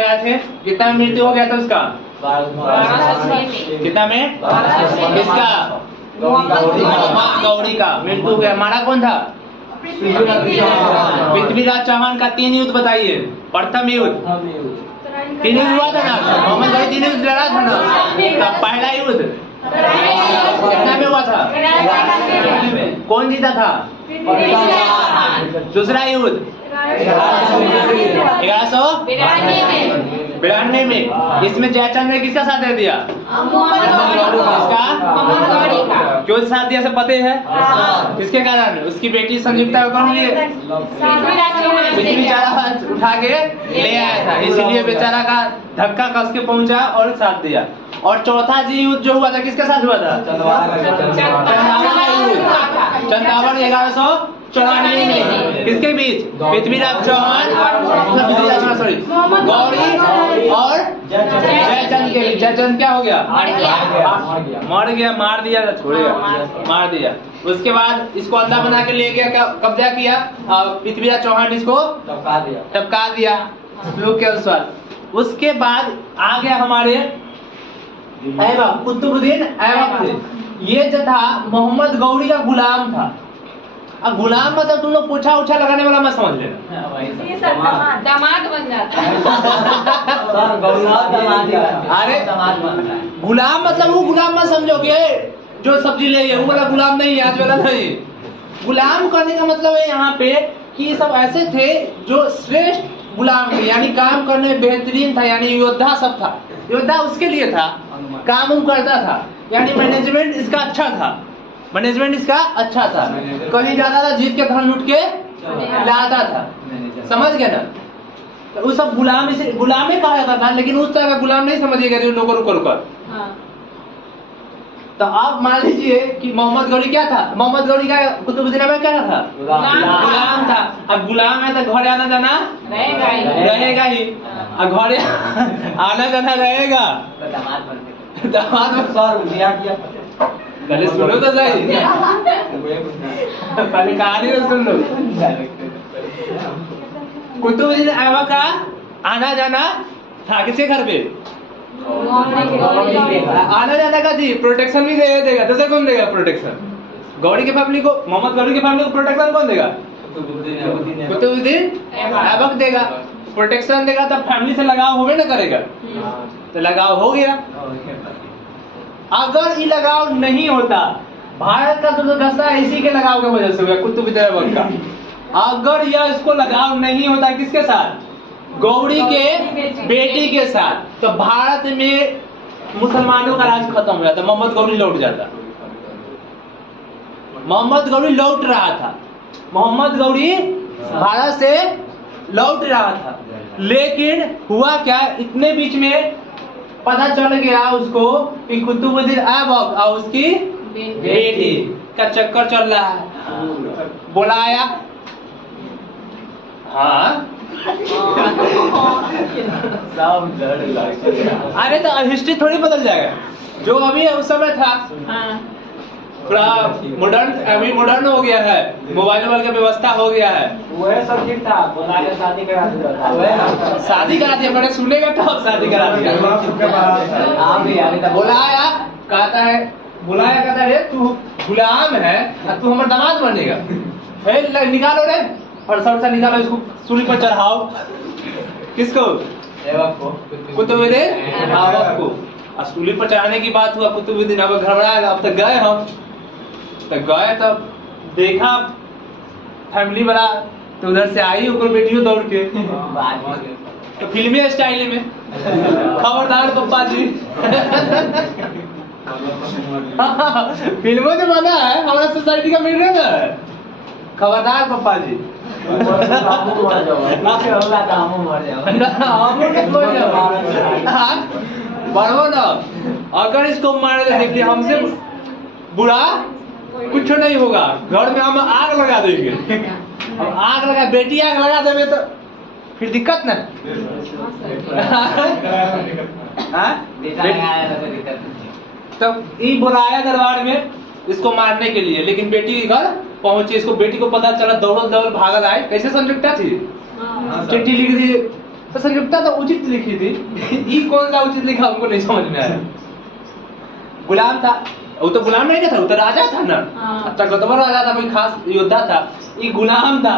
आए थे, कितना में मृत्यु हो गया था उसका? कितना में? किसका? गौरी का मृत्यु हो गया। मारा कौन था? पृथ्वीराज चौहान का 3 युद्ध बताइए। प्रथम युद्ध 3 युद्ध हुआ था ना, मोहम्मद गौरी 3 युद्ध लड़ा था ना। पहला युद्ध कितना में हुआ था? कौन जीता था? दूसरा युद्ध 1192 में। इसमें जयचंद्र ने किसका साथ दे दिया? किसका? क्यों साथ दिया? सब पता है किसके कारण? उसकी बेटी संयुक्ता को कौन लिए? बेचारा उठा के ले आया था, इसलिए बेचारा का धक्का कस के पहुंचा और साथ दिया। और चौथा जी युद्ध जो हुआ था किसके साथ हुआ था? चंद्रावण 1194 में। किसके बीच? पृथ्वीराज चौहान सॉरी गौरी और जयचंद के बीच। जयचंद क्या हो गया? मर गया, मार दिया था, छोड़ेगा, मार दिया। उसके बाद इसको अंधा बना के ले गया, कब्जा किया। पृथ्वीराज चौहान इसको टपका दिया लोग के अनुसार। उसके बाद आ गया हमारे ऐबक, कुतुबुद्दीन ऐबक। ये जो था मोहम्मद गौरी का गुलाम था। अब गुलाम मतलब तुम लोग पूछा उछा लगाने वाला मत समझ लेना, दामाद बन जाता है। अरे गुलाम मतलब वो गुलाम मत समझोगे जो सब्जी ले वो वाला गुलाम नहीं है, आज वाला नहीं। गुलाम करने का मतलब है यहाँ पे कि ये सब ऐसे थे जो श्रेष्ठ गुलाम थे, यानी काम करने में बेहतरीन था, यानी योद्धा सब था। योद्धा उसके लिए था, काम उम करता था, यानी मैनेजमेंट इसका अच्छा था। मैनेजमेंट इसका अच्छा था, कहीं जाता था जीत के धन लूट के लाता था, समझ गए ना? तो वो सब गुलाम, इसे गुलाम ही कहा जाता था, लेकिन उस तरह का गुलाम नहीं समझिएगा जो लोगों को रुकर। तो आप मान लीजिए कि मोहम्मद गौरी क्या था? मोहम्मद गौरी का कुतुबुद्दीन ऐबक क्या था? गुलाम था। अब गुलाम है तो घर आना जाना रहेगा ही, और घरे आना जाना रहेगा। दामाद पहले सुनो तो सही, पहले कहानी तो सुन लो। कुतुबुद्दीन ऐबक का आना जाना था किसके घर पे? आना जाना का थी, प्रोटेक्शन भी दे देगा। तो कौन देगा प्रोटेक्शन? गौरी के फैमिली को, मोहम्मद गौरी के फैमिली को प्रोटेक्शन कौन देगा? कुतुबुद्दीन ऐबक देगा, प्रोटेक्शन देगा। तब फैमिली से लगाव होवे ना करेगा, तो लगाव हो गया। अगर ये लगाव नहीं होता, भारत का दुर्दशा इसी के लगाव की वजह से हुआ, कुतुबुद्दीन ऐबक का। अगर यह इसको लगाव नहीं होता किसके साथ? गौरी के बेटी के साथ, तो भारत में मुसलमानों का राज खत्म हो जाता, मोहम्मद गौरी लौट जाता। मोहम्मद गौरी लौट रहा था, मोहम्मद गौरी भारत से लौट रहा था, लेकिन हुआ क्या? इतने बीच में पता चल गया उसको कि कुतुबुद्दीन ऐबक और उसकी बेटी का चक्कर चल रहा है। बुलाया, हाँ अरे तो हिस्ट्री थोड़ी बदल जाएगा, जो अभी उस समय था थोड़ा मॉडर्न, अभी मॉडर्न हो गया है, मोबाइल वोबाइल का व्यवस्था हो गया है। वह सब ठीक था, बोला के शादी करा दिया। शादी करा दिया, बड़े सुनेगा तो शादी करा दिया। बुलाया, कहता है, बुलाया कहता है तू गुलाम है, तू हमारा दामाद बनेगा, निकालो रे, और सबसे निकालो, इसको सूली पर चढ़ाओ। किसको? ऐबक को, कुतुबुद्दीन ऐबक को। और सूली पर चढ़ाने की बात हुआ, कुतुबुद्दीन ऐबक घबराएगा। अब तक गए हम, तब गए, तब देखा फैमिली वाला, तो उधर से आई ऊपर बेटियों दौड़ के, तो फिल्मी स्टाइल में, खबरदार पप्पा जी। फिल्मों में बना है, हमारा सोसाइटी का मिल रहा है, खबरदार पप्पा जी। बढ़ो ना, अगर इसको मारे तो देखिए हमसे बुरा कुछ नहीं होगा, घर में हम आग लगा देंगे। अब आग लगा, बेटी आग लगा देंगे तो फिर दिक्कत ना। तो ये बुलाया दरबार में इसको मारने के लिए, लेकिन बेटी घर पहुंची, इसको बेटी को पता चला, दौड़ दौड़ भागल आए। कैसे संयुक्ता थी, चिट्ठी लिख दी, तो संयुक्ता तो उचित लिखी थी, ये कौन सा उचित लिखा हमको नहीं समझ में आया। गुलाम था, वो तो गुलाम नहीं था, वो तो राजा था ना। अच्छा गौतम राजा था, कोई खास योद्धा था। ये गुलाम था,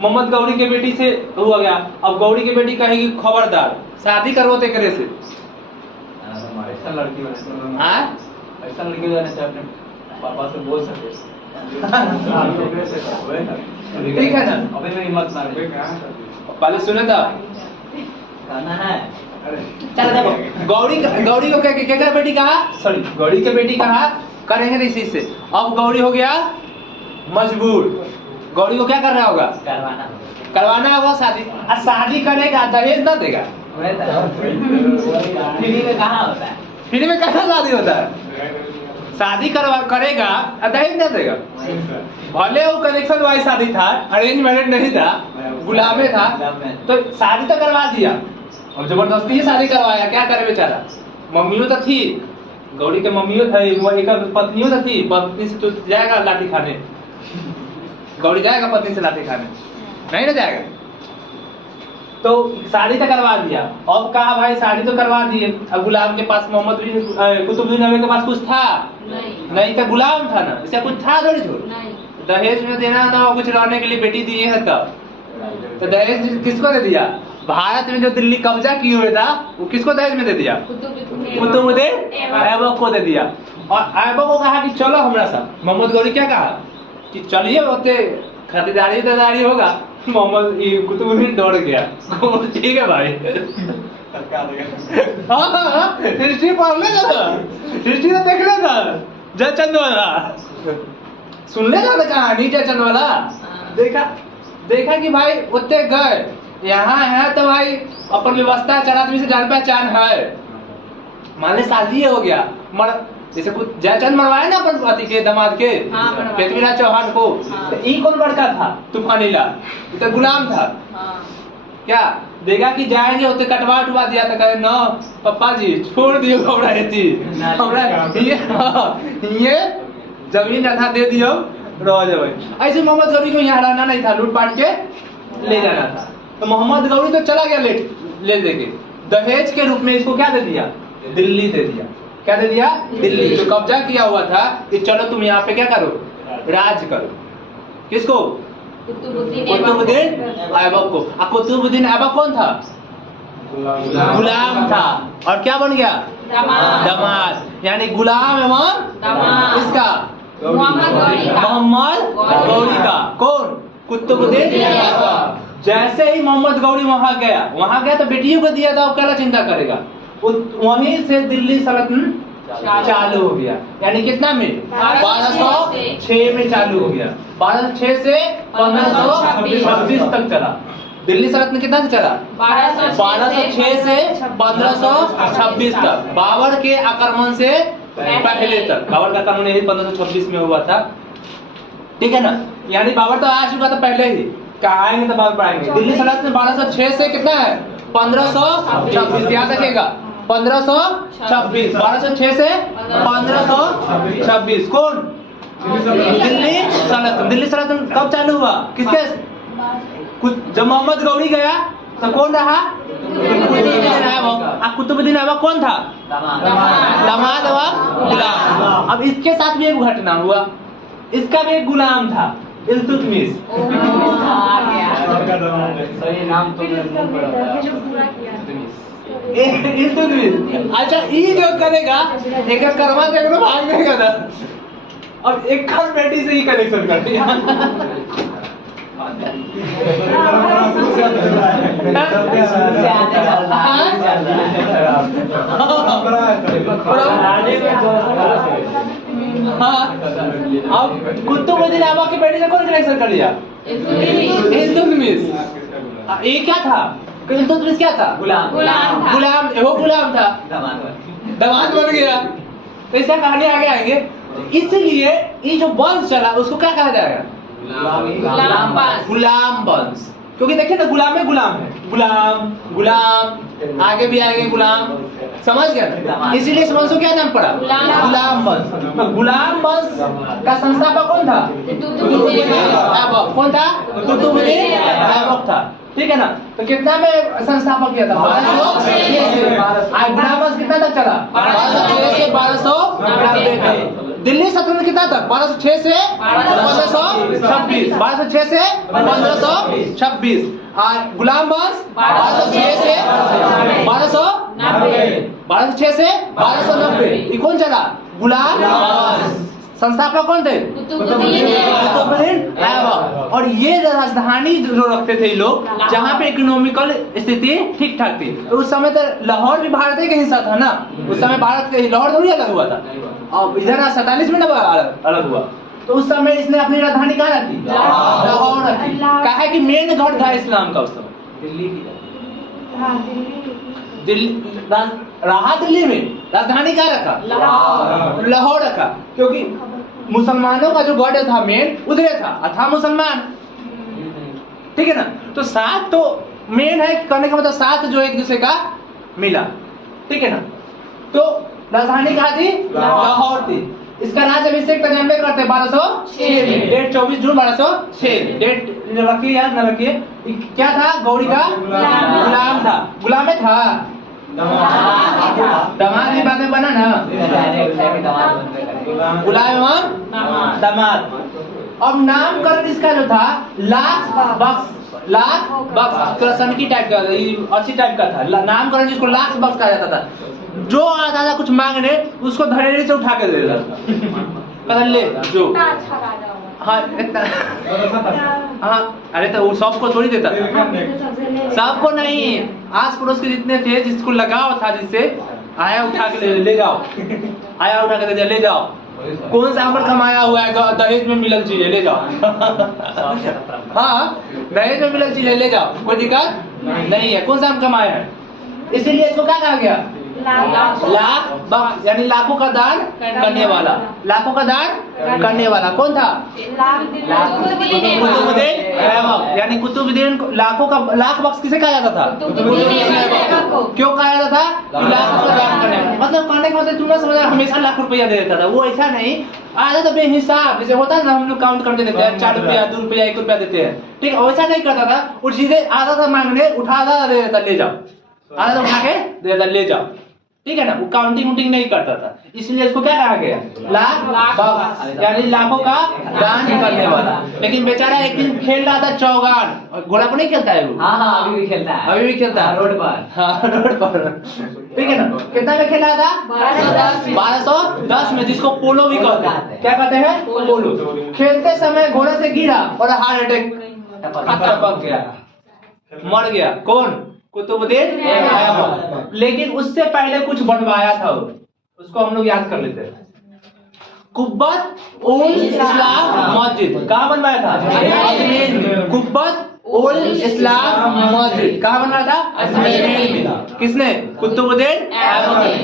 मोहम्मद गौरी के बेटी से हुआ गया। अब गौरी की बेटी कहेगी खबरदार शादी करवो ते करे से। ऐसा लड़की होने हाँ ऐसा लड़की होने से अपने पापा से बोल सके। ठीक है ना। अभी मेरी हिम्मत ना रही। पहले सुने था गाना है। चल देखो, गौरी को क्या बेटी कहा, सॉरी गौरी के बेटी कहा करेंगे इसी से। अब गौरी हो गया मजबूर, गौरी को क्या करना होगा, करवाना होगा शादी। और शादी करेगा दहेज ना देगा। फ्री में कहाँ होता है? फ्री में कहाँ शादी होता है, शादी करेगा और दहेज ना देगा। भले वो कनेक्शन वाइज शादी था, अरेंज मैरिज नहीं था, गुलामे था, तो शादी तो करवा दिया। अब जबरदस्ती ही शादी करवाया, क्या करे बेचारा। मम्मियों तो थी, गौरी के मम्मियों थे, वो एक पत्नियों तो थी, पत्नी से तो जाएगा लाठी खाने, गौरी जाएगा पत्नी से लाठी खाने, नहीं ना जाएगा। तो शादी तो करवा दिया। अब कहा भाई शादी तो करवा दिए, अब गुलाम के पास मोहम्मद कुतुबुद्दीन ऐबक के पास कुछ था नहीं तो गुलाम था ना, इसका कुछ था थोड़ी दहेज में देना ना, कुछ रहने के लिए बेटी दिए है तब। तो दहेज किसको दे दिया, भारत में जो दिल्ली कब्जा किए हुए था वो किसको दहेज में दे दिया, कुतुबुद्दीन ऐबक को दे दिया। और ऐबक को कहा कि चलो हमारा साथ। मोहम्मद गौरी क्या कहा कि चलिए, होते खरीदारी होगा। मोहम्मद कुतुबुद्दीन दौड़ गया। ठीक है भाई, हाँ हिस्ट्री पढ़ लेगा था, हिस्ट्री तो देख लेगा, जयचंद वाला सुन लेगा था कहानी, जयचंद वाला देखा कि भाई उतने गए, यहाँ है तो भाई अपन व्यवस्था 4 आदमी से जान पहचान है, मान ले शादी हो गया। जैसे कुछ जयचंद मरवाए ना अपन पति के दामाद के, पृथ्वीराज चौहान को, तो ई कौन बड़का था, तूफानीला, तो गुलाम था। क्या देखा कि जाएंगे उतने कटवा दिया था, कहे ना पप्पा जी छोड़ दियो हमरा ये जमीन आधा दे दियो रह जाए। ऐसे मोहम्मद गौरी को यहाँ रहना नहीं था, लूट पाट के ले जाना था। तो मोहम्मद गौरी तो चला गया ले देके, दहेज के रूप में इसको क्या दे दिया, दिल्ली दे दिया। क्या दे दिया, दिल्ली, जो कब्जा किया हुआ था कि चलो तुम यहाँ पे क्या करो, राज करो। किसको, कुतुबुद्दीन ऐबक को। अब कुतुबुद्दीन ऐबक कौन था, गुलाम था, और क्या बन गया, दामाद। यानी गुलाम एवं इसका मोहम्मद गौरी का कौन, कुतुबुद्दीन ऐबक। जैसे ही मोहम्मद गौरी वहां गया तो बेटियों को दिया था, क्या चिंता करेगा। वहीं से दिल्ली सल्तनत चालू हो गया। यानी कितना में, 1206 में चालू हो गया। 1206 से 1526 तक चला। दिल्ली सल्तनत कितना से चला, 1206 से 1526 तक, बाबर के आक्रमण से पहले तक। बाबर का आक्रमण यही 1526 में हुआ था, ठीक है ना। यानी बाबर तो आ चुका था पहले ही, आएंगे तो बाबर आएंगे। दिल्ली सल्तनत में 1206 से कितना है, 1526, याद रखिएगा 1526। 1206 से 1526 कौन, दिल्ली सल्तनत। दिल्ली सल्तनत कब चालू हुआ, किसके, जब मोहम्मद गौरी गया तो कौन रहा, कुतुबुद्दीन ऐबक कौन था, दामाद व गुलाम। अब इसके साथ भी एक घटना हुआ, इसका भी एक गुलाम था, इल्तुतमिश। सही नाम तो अच्छा ये जो करेगा एक करवा देगा तो भाग देगा ना। अब एक खास बेटी से ही कनेक्शन कर दिया। अब कुतुबुद्दीन ऐबक की बेटी से कौन कनेक्शन कर दिया, इल्तुतमिश। ये क्या था, इल्तुतमिश क्या था, गुलाम था, दामाद बन गया। तो इसका कहानी आगे आएंगे। इसलिए ये जो वंश चला उसको क्या कहा जाएगा, गुलाम वंश। क्योंकि देखिए ना, गुलाम है, गुलाम आगे भी आएंगे, गुलाम, समझ गए ना। इसीलिए इस वंश को क्या नाम पड़ा, गुलाम वंश। तो गुलाम वंश का संस्थापक कौन था, ऐबक। कौन था, कुतुबुद्दीन ऐबक था। ठीक है ना। तो कितना में संस्थापक किया था? 1206 से। गुलाम वंश कितना तक चला? 1206 से 1290 तक। दिल्ली सल्तनत कितना तक? 1206 से 1526। 1206 से 1526। गुलाम वंश 1206 से 1290। 1206 से 1290 ये कौन चला? गुलाम वंश। संस्थापक कौन थे? कुतुबुद्दीन ऐबक। और ये राजधानी जो रखते थे लोग, जहाँ पे इकोनॉमिकल स्थिति ठीक ठाक थी। तो उस समय तो लाहौर भी भारत का हिस्सा था ना। उस समय भारत के लाहौर थोड़ी अलग हुआ था। अब इधर 47 में ना अलग हुआ। तो उस समय इसने अपनी राजधानी कहाँ रखी? लाहौर रखी। कहा है कि मेन गढ़ था इस्लाम का उस समय। दिल्ली रहा, दिल्ली में राजधानी क्या रखा? लाहौर रखा। क्योंकि मुसलमानों का जो गढ़ था मेन उधर था मुसलमान, ठीक है ना। तो साथ तो मेन है, करने का मतलब साथ जो एक दूसरे का मिला, ठीक है ना। तो राजधानी कहाँ थी? लाहौर थी। इसका राज अभिषेक तजम्मे करते 1206 में, डेट 24 जून 1206। डेट रखिए, याद न रखिए। क्या था? गौरी का गुलाम था। गुलाम में था दामाद भी बाद में बना ना। गुलाम दामाद। अब नामकरण इसका जो था लाख बख्श क्रसनकी टाइप का, अच्छी टाइप का था नामकरण, जिसको लाख बख्श कहा जाता था। जो आता था कुछ मांगने, उसको धड़ेरी से उठा के दे देता था। ले जो हाँ अरे तो वो सबको थोड़ी देता था, सबको नहीं, आस पड़ोस के जितने थे जिसको लगाव था, जिससे आया उठा के ले जाओ, आया उठा के ले जाओ। कौन सा अमर कमाया हुआ है? दहेज में मिलल चीज ले जाओ। हाँ, दहेज में मिलल चीज ले जाओ, कोई दिक्कत नहीं है। कौन सा हम कमाया है? इसीलिए इसको क्या कहा गया? लाख, यानी लाखों का दान करने वाला। लाखों का दान करने वाला कौन था? कुतुबुद्दीन ऐबक। यानी कुतुबुद्दीन लाखों का लाख बख्श किसे कहा जाता था? क्यों कहा जाता था? लाखों का दान करने वाला। मतलब कहने का मतलब तुमने समझा, हमेशा लाख रुपया दे देता था, वो ऐसा नहीं। आधा तो बेहिसाब, जैसे होता है ना, हम लोग काउंट करके देते हैं, 4 रुपया 2 रुपया 1 रुपया देते हैं, ठीक है, वैसा नहीं करता था। वो सीधे आधा था मांगने, उठा आधा दे देता, ले जाओ, आधा उठा के दे देता, ले जाओ, ठीक है ना। वो काउंटिंग वुटिंग नहीं करता था, इसलिए इसको क्या कहा गया? लाख बख्श, यानी लाखों का दान करने वाला। लेकिन बेचारा एक दिन खेल रहा था चौगान, घोड़ा पर नहीं खेलता है वो? हाँ अभी भी खेलता है, अभी भी खेलता है रोड पर। हाँ रोड पर, ठीक है ना। कितना में खेला था? 1210 में, जिसको पोलो भी कहते हैं। क्या कहते हैं? पोलो। खेलते समय घोड़े से गिरा और हार्ट अटैक, टपक गया, मर गया। कौन? कुतुबुद्दीन ऐबक। लेकिन उससे पहले कुछ बनवाया था, उसको हम लोग याद कर लेते हैं। कुब्बत उल इस्लाम मस्जिद कहाँ बनवाया था? अजमेर में। कुब्बत उल इस्लाम मस्जिद कहाँ बनवाया था? अजमेर में। किसने? कुतुबुद्दीन ऐबक ने।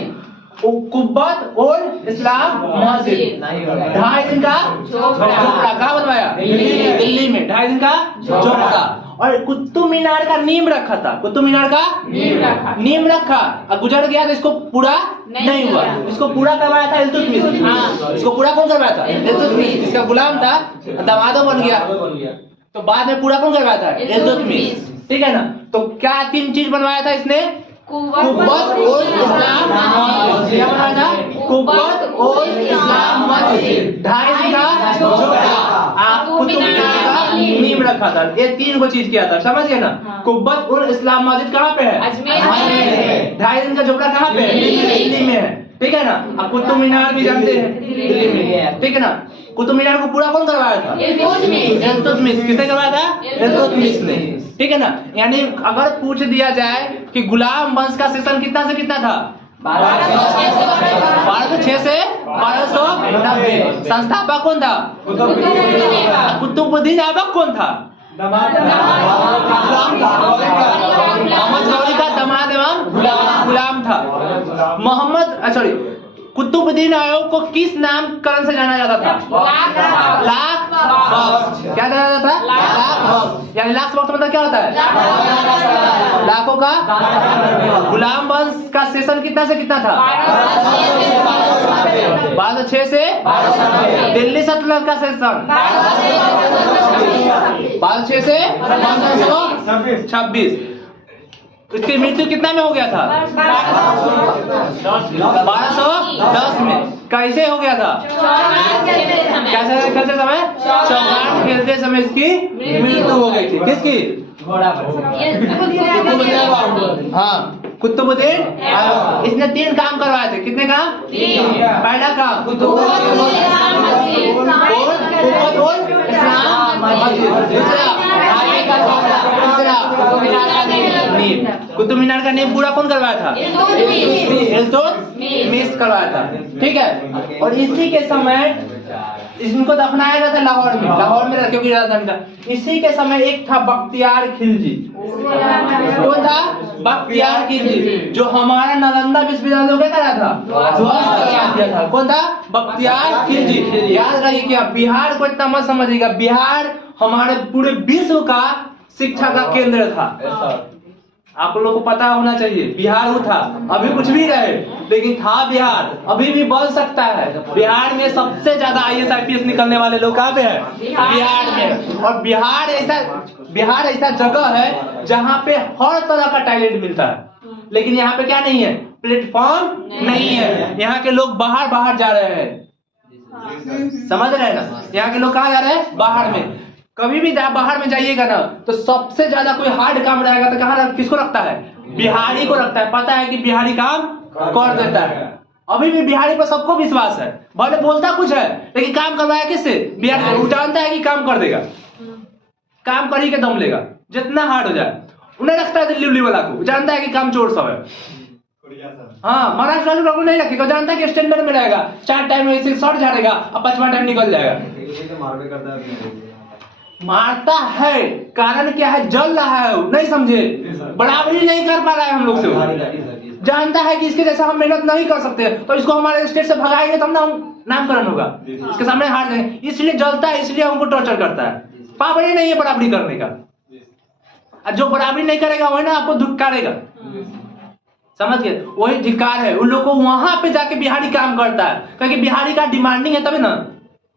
कुब्बत उल इस्लाम मस्जिद 2.5 दिन का झोपड़ा कहाँ बनवाया? दिल्ली में 2.5 दिन का झोपड़ा। और कुतुब मीनार का नींव रखा था, कुतुब मीनार का नींव रखा, और गुजर गया तो इसको पूरा नहीं हुआ। इसको पूरा करवाया था इल्तुतमिश। हाँ, इसको पूरा कौन करवाया था? इल्तुतमिश। इसका गुलाम था, दामादो बन गया। तो बाद में पूरा कौन करवाया था? इल्तुतमिश, ठीक है ना। तो क्या 3 चीज बनवाया था इसने? कुब्बत उल इस्लाम मस्जिद। क्या बनाया था? कुब्बत उल इस्लाम मस्जिद, 2.5 दिन का झोपड़ा, कुतुब मीनार का नींव रखा था। ये 3 को चीज किया था, समझ गए ना। कुब्बत उल इस्लाम मस्जिद कहाँ पे है? अजमेर में। 2.5 दिन का झोपड़ा कहाँ पे है? दिल्ली में है, ठीक है ना। अब कुतुब मीनार भी जानते हैं, दिल्ली में, ठीक है ना। कुतुब मीनार को पूरा कौन करवाया था? इल्तुतमिश। किसने करवाया था? इल्तुतमिश ने, ठीक है ना। यानी अगर पूछ दिया जाए कि गुलाम वंश का शासन कितना से कितना था? 1206 से 1290। संस्थापक कौन था? कुतुबुद्दीन ऐबक कौन था? मोहम्मद गौरी का दामाद एवं गुलाम था। मोहम्मद सॉरी कुतुबुद्दीन ऐबक को किस नामकरण से जाना जाता था? लाख बख्श। क्या जाना जाता था? लाख बख्श। यानी लाख बख्श मतलब क्या होता है? लाखों का। गुलाम वंश का शासन कितना कितना से कितना था? 1206 से दिल्ली सल्तनत का सेशन 1206 से 1526। इसकी मृत्यु कितना में हो गया था? 1210 में। कैसे हो गया था? कैसे खेलते समय? चौगान खेलते समय इसकी मृत्यु हो गई थी। किसकी? हाँ, कुतुबुद्दीन। इसने 3 काम करवाए थे। कितने काम? पहला काम कुतुब मीनार का नींव पूरा कौन करवाया था? इल्तुतमिश करवाया था। ठीक है। और इसी के समय इनको दफनाया गया था लाहौर में क्योंकि राजधानी था। इसी के समय एक था बख्तियार खिलजी। कौन था? बख्तियार खिलजी, जो हमारा नालंदा विश्वविद्यालय क्या करा था? ध्वस्त करा दिया था। कौन था? बख्तियार खिलजी। याद रखिए क्या, बिहार को इतना मत समझिएगा, बिहार हमारे पूरे विश्व का शिक्षा का केंद्र था। आप लोगों को पता होना चाहिए, बिहार वो था। अभी कुछ भी रहे लेकिन था बिहार, अभी भी बोल सकता है। बिहार में सबसे ज्यादा IAS IPS निकलने वाले लोग कहाँ पे है? बिहार में। और बिहार ऐसा जगह है जहाँ पे हर तरह का टैलेंट मिलता है। लेकिन यहाँ पे क्या नहीं है? प्लेटफॉर्म नहीं है। यहाँ के लोग बाहर जा रहे हैं। समझ रहे हैं ना? यहाँ के लोग कहाँ जा रहे हैं? बाहर में। कभी भी बाहर में जाइएगा ना तो सबसे ज्यादा कोई हार्ड काम रहेगा तो कहाँ किसको रखता है? बिहारी को रखता है। पता है कि बिहारी काम कर देता है। अभी भी बिहारी पर सबको विश्वास है, भले बोलता कुछ है लेकिन काम करवाया किससे? बिहारी। वो जानता है कि काम कर देगा, काम कर ही के दम लेगा, जितना हार्ड हो जाए। उन्हें रखता है दिल्ली वाला को, जानता है कि काम चोर सब है। हाँ, महाराष्ट्र वाले लोग नहीं रखेगा, जानता है कि स्टैंडर्ड में रहेगा, 4 टाइम में शॉर्ट झाड़ेगा और 5वां टाइम निकल जाएगा। मारता है, कारण क्या है? जल रहा है, नहीं समझे? बराबरी नहीं कर पा रहा है हम लोग से। जानता है कि इसके जैसा हम मेहनत नहीं कर सकते तो इसको हमारे स्टेट से भगाएंगे तब ना नामकरण होगा, इसके सामने हार जाएंगे। इसलिए जलता है, इसलिए हमको टॉर्चर करता है। पावरी नहीं है बराबरी करने का। जो बराबरी नहीं करेगा वही ना आपको धिक्कारेगा। समझ गए? वही धिक्कार है। उन लोग को वहां पे जाके बिहारी काम करता है क्योंकि बिहारी का डिमांडिंग है, तभी ना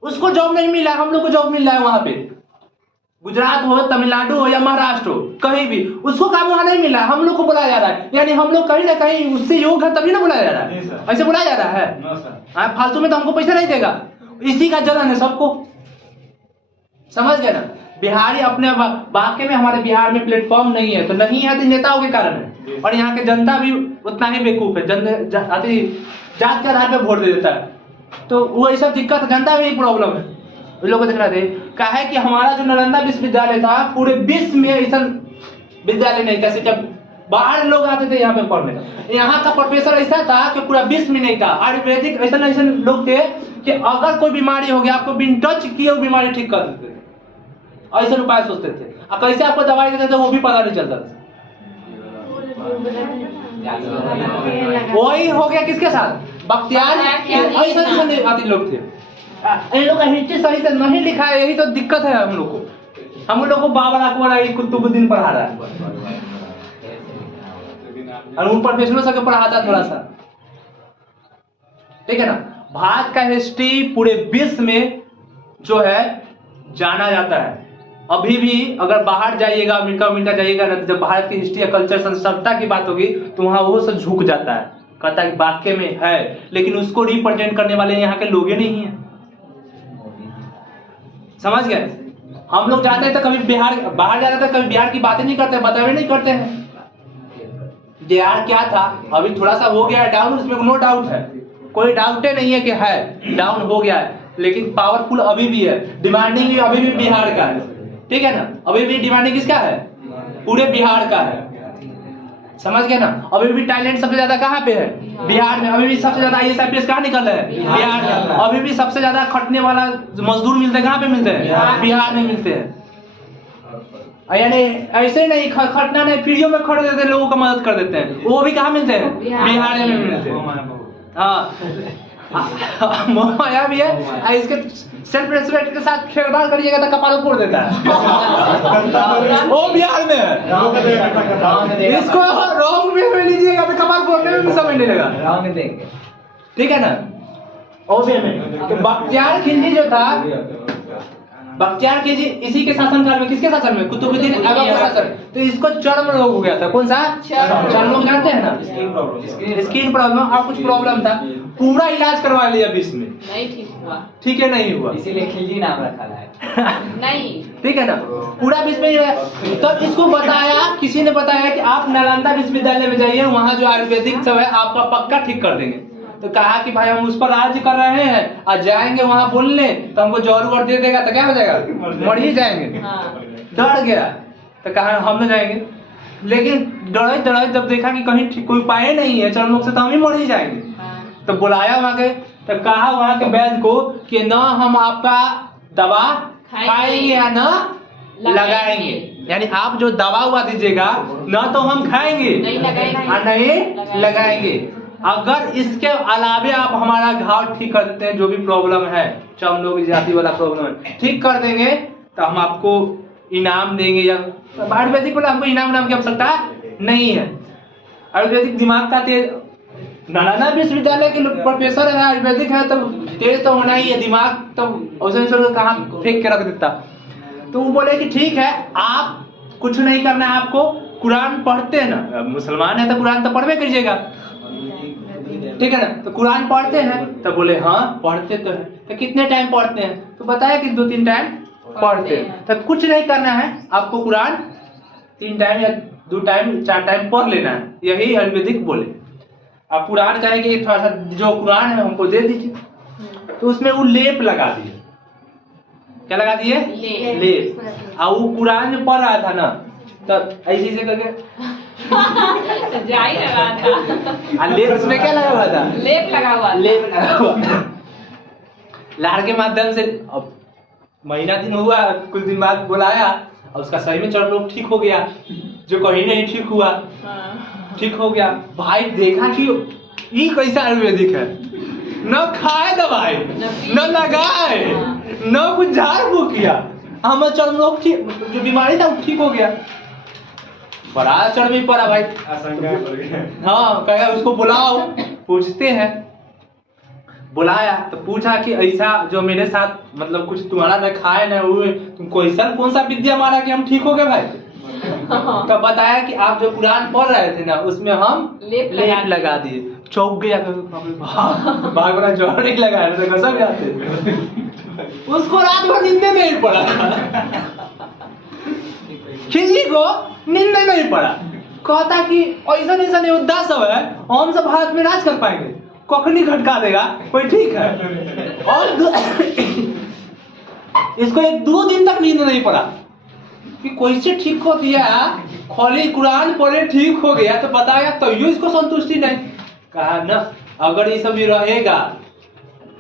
उसको जॉब नहीं मिला, हम लोग को जॉब मिल रहा है। वहां पे गुजरात हो, तमिलनाडु हो या महाराष्ट्र हो, कहीं भी उसको काम वहां नहीं मिला, हम लोग को बुलाया जा रहा है। यानी हम लोग कहीं ना कहीं उससे योग्य है तभी ना बुलाया जा रहा है। ऐसे बुलाया जा रहा है फालतू में तो हमको पैसा नहीं देगा। इसी का जलन है सबको। समझ गए ना? बिहारी अपने वाकई में हमारे बिहार में प्लेटफॉर्म नहीं है, तो नहीं है तो नेताओं के कारण है। और यहाँ के जनता भी उतना ही बेवकूफ है, जात के आधार पे वोट दे देता है। तो वो ऐसा दिक्कत, जनता में ही प्रॉब्लम है। लोगों को दिख रहा थे कहा है कि हमारा जो नालंदा विश्वविद्यालय था पूरे विश्व में ऐसा विद्यालय नहीं था। जब बाहर लोग आते थे यहाँ पे पढ़ने, यहाँ का प्रोफेसर ऐसा था कि पूरा विश्व में नहीं था। आयुर्वेदिक ऐसा लोग थे कि अगर कोई बीमारी हो गया आपको बिन टच किए वो बीमारी ठीक कर देते थे। ऐसे उपाय सोचते थे। और कैसे आपको दवाई देते थे वो भी पता नहीं चलता था। वही हो गया किसके साथ? बख्तियार। ऐसे लोग थे। इन लोग का हिस्ट्री सही से नहीं लिखा है, यही तो दिक्कत है हम लोग को। हम लोग को बाबर अकबर कुतुबुद्दीन पढ़ा रहा है और उन प्रोफेसरों से पढ़ाता थोड़ा सा। ठीक है ना? भारत का हिस्ट्री पूरे विश्व में जो है जाना जाता है। अभी भी अगर बाहर जाइएगा, अमेरिका जाइएगा ना, जब भारत की हिस्ट्री या कल्चर संस्कृति की बात होगी तो वहां वो सब झुक जाता है, कहता है वाक्य में है, लेकिन उसको रिप्रेजेंट करने वाले यहाँ के लोग ही नहीं है। समझ गए? हम लोग जाते हैं तो कभी बाहर जाते थे, कभी बिहार की बातें नहीं करते, बतावे नहीं करते हैं। बिहार क्या था, अभी थोड़ा सा हो गया है डाउन, उसमें नो डाउट है, कोई डाउट नहीं है कि है डाउन हो गया है, लेकिन पावरफुल अभी भी है। डिमांडिंग भी अभी भी बिहार का है। ठीक है ना? अभी भी डिमांडिंग किसका है? पूरे बिहार का है। समझ गए ना? अभी भी टैलेंट सबसे ज्यादा कहाँ पे है? बिहार में। अभी भी सबसे ज्यादा IAS IPS कहाँ निकल रहे हैं? बिहार में। अभी भी सबसे ज्यादा खटने वाला मजदूर मिलते हैं कहाँ पे मिलते हैं? बिहार में मिलते हैं। यानी ऐसे नहीं खटना नहीं, फ्रीओ में खड़े देते हैं, लोगों का मदद कर देते हैं, वो भी कहाँ मिलते हैं? बिहार में मिलते हैं। हाँ, मोह माया भी है और इसके सेल्फ रेस्पेक्ट के साथ खेलवाड़ करिएगा तो कपाल फोड़ देता है। वो बिहार में है, इसको रॉन्ग वे में लीजिएगा तो कपाल फोड़ने में भी समय नहीं लगा। रॉन्ग देंगे, ठीक है ना। ओबे में तो बख्तियार खिलजी जो था, बख्तियार खिलजी इसी के शासनकाल में, किसके शासन में? कुतुबुद्दीन ऐबक के शासन। तो इसको चर्म रोग हो गया था। कौन सा? चर्म रोग जानते हैं ना, स्किन प्रॉब्लम और कुछ प्रॉब्लम था। पूरा इलाज करवा लिया 20 में, नहीं ठीक हुआ। ठीक है, नहीं हुआ, इसीलिए खिलजी नाम रखा है। नहीं ठीक है ना। पूरा 20 में ही है। तब इसको बताया, किसी ने बताया कि आप नालंदा विश्वविद्यालय में जाइए, वहाँ जो आयुर्वेदिक सब है आपका पक्का ठीक कर देंगे। तो कहा कि भाई हम उस पर राज्य कर रहे हैं और जाएंगे वहाँ बोलने तो हमको जौहर वोहर दे देगा तो क्या हो जाएगा, मर ही जाएंगे। हाँ। डर गया तो कहा हम न जाएंगे। लेकिन डरे डरे जब देखा कि कहीं ठीक कोई उपाय नहीं है चर्म रोग से, तो हम ही मर ही जाएंगे। हाँ। तो बुलाया वहाँ के, तो कहा वहाँ के वैद्य को कि न हम आपका दवा खाएंगे या न लगाएंगे। यानी आप जो दवा हुआ दीजिएगा न तो हम खाएंगे नहीं लगाएंगे और नहीं लगाएंगे। अगर इसके अलावे आप हमारा घाव ठीक कर देते हैं, जो भी प्रॉब्लम है, चर्म रोग जाति वाला प्रॉब्लम है, ठीक कर देंगे तो हम आपको इनाम देंगे। या आयुर्वेदिक वाला हमको इनाम की आवश्यकता नहीं है। आयुर्वेदिक दिमाग का तेज, नालंदा विश्वविद्यालय के प्रोफेसर है, आयुर्वेदिक है, तब तेज तो होना ही है दिमाग, तब उसे कहाँ फेंक के रख देता। तो वो बोले कि ठीक है, आप कुछ नहीं करना है, आपको कुरान पढ़ते हैं ना, मुसलमान है तो कुरान तो पढ़वे कीजिएगा, ठीक है ना। तो कुरान पढ़ते हैं, तो बोले हाँ पढ़ते तो है। तो कितने टाइम पढ़ते हैं? तो बताया कि 2-3 टाइम पढ़ते हैं। तो कुछ नहीं करना है, आपको कुरान 3 टाइम या 2 टाइम 4 टाइम पढ़ लेना है, यही आयुर्वेदिक बोले। आप कुरान कहेंगे थोड़ा सा जो कुरान है हमको दे दीजिए, तो उसमें वो लेप लगा दिए। क्या लगा दिए? लेप। और वो कुरान जो पढ़ रहा था ना, तो ऐसे से करके जाई लगा था। लेप, उसमें क्या लगा हुआ था? लेप लगा हुआ। लेप लगा हुआ। लाड़ के माध्यम से अब महीना दिन हुआ, कुछ दिन बाद बुलाया और उसका सही में चर्म रोग ठीक हो गया, जो कहीं नहीं ठीक हुआ ठीक हो गया। भाई देखा कि ये कैसा आयुर्वेदिक है, न खाए दवाई न लगाए न कुछ झाड़ फूक किया, हमें चर्म रोग ठीक, जो बीमारी था वो ठीक हो गया। बड़ा चढ़ भी पड़ा भाई। हाँ, कहे उसको बुलाओ, पूछते हैं। बुलाया तो पूछा कि ऐसा जो मेरे साथ मतलब कुछ तुम्हारा न खाए न हुए, तुमको ऐसा कौन सा विद्या मारा कि हम ठीक हो गए भाई? तो बताया कि आप जो कुरान पढ़ रहे थे ना, उसमें हम लेप लगा दिए। चौक गया, भाग बड़ा जोर नहीं लगाया, तो कसम जाते उसको रात भर नींद में नहीं पड़ा। खिलजी को नींद में नहीं पड़ा, कहता कि ऐसा ऐसा योद्धा सब है, हम सब भारत में राज कर पाएंगे, कखनी घटका देगा कोई, ठीक है। और इसको 1-2 दिन तक नींद नहीं पड़ा कि कैसे ठीक हो दिया, खाली कुरान पढ़े ठीक हो गया। तो बताया तो इसको संतुष्टि नहीं, कहा ना अगर ये सब भी रहेगा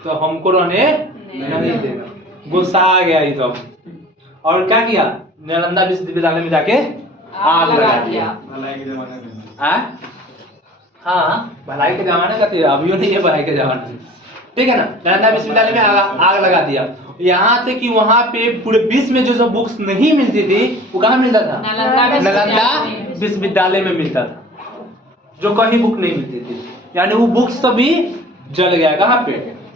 तो हमको रहने नहीं देगा। गुस्सा आ गया ये तो, और क्या किया, नालंदा विश्वविद्यालय में जाके आग लगा दिया। हाँ, भलाई के जमाने का तो अभी नहीं है, भलाई के जमाने, ठीक है ना। नालंदा विश्वविद्यालय में आग लगा दिया। यहाँ तक कि वहाँ पे पूरे विश्व में जो बुक्स नहीं मिलती थी वो कहाँ मिलता था? नालंदा विश्वविद्यालय में मिलता था, जो कहीं बुक नहीं मिलती थी। यानी वो बुक्स सभी जल गया। कहाँ पे?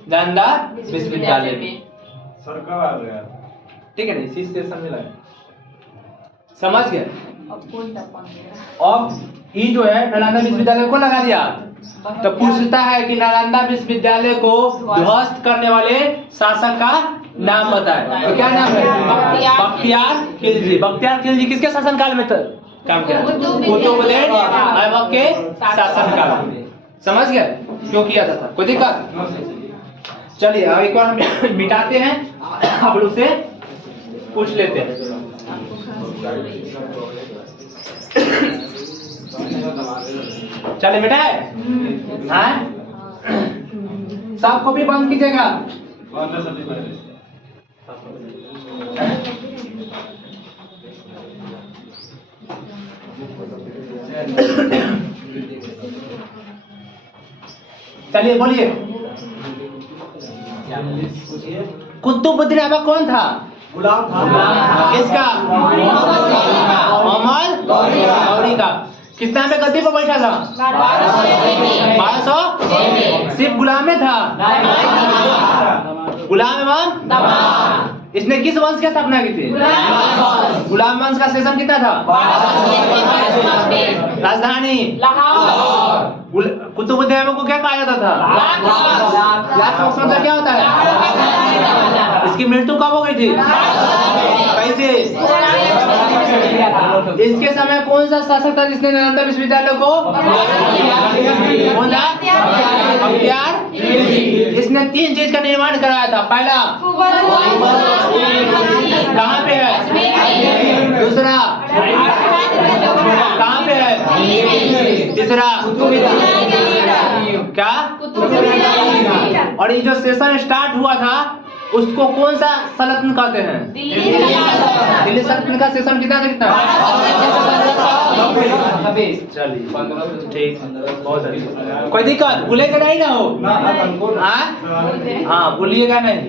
नालंदा विश्वविद्यालय में। ठीक है ना, इसी स्टेशन में लगा, समझ गए। अब ये जो है नालंदा विश्वविद्यालय को लगा दिया। तो पूछता है कि नालंदा विश्वविद्यालय को ध्वस्त करने वाले शासक का नाम बताए। तो क्या नाम है? बख्तियार खिलजी। बख्तियार खिलजी किसके शासनकाल में काम किया? कुतुबुद्दीन ऐबक के शासनकाल में। समझ गए क्यों किया था? कोई दिक्कत? चलिए अब एक बार हम मिटाते हैं, आप लोग से पूछ लेते हैं। चलिए मिटाए, हाँ सब को भी बंद कीजिएगा। चलिए बोलिए। कुतुबुद्दीन ऐबक कौन था? गुलाम था। किसका? मोहम्मद गौरी का। कितना में गद्दी पर बैठा था? 1200। सिर्फ गुलाम में था? गुलाम एवं इसने किस वंश की स्थापना की थी? गुलाम वंश का शासन कितना था? राजधानी कुतुबुद्दीन ऐबक को क्या कहा जाता था? लाख मतलब क्या होता है? इसकी मृत्यु कब हो गई थी? कैसे? इसके समय कौन सा शासक था जिसने नालंदा विश्वविद्यालय को अख्तियार? इसने 3 चीज का निर्माण कराया था। पहला कहाँ पे है? दूसरा कहाँ पे है? तीसरा क्या? और ये जो सेशन स्टार्ट हुआ था उसको कौन सा सल्तनत कहते हैं? दिल्ली सल्तनत का सेशन कितना था? चलिए ठीक, बहुत अच्छा। कोई दिक्कत? भूलेगा नहीं ना हो? हाँ भूलिएगा नहीं।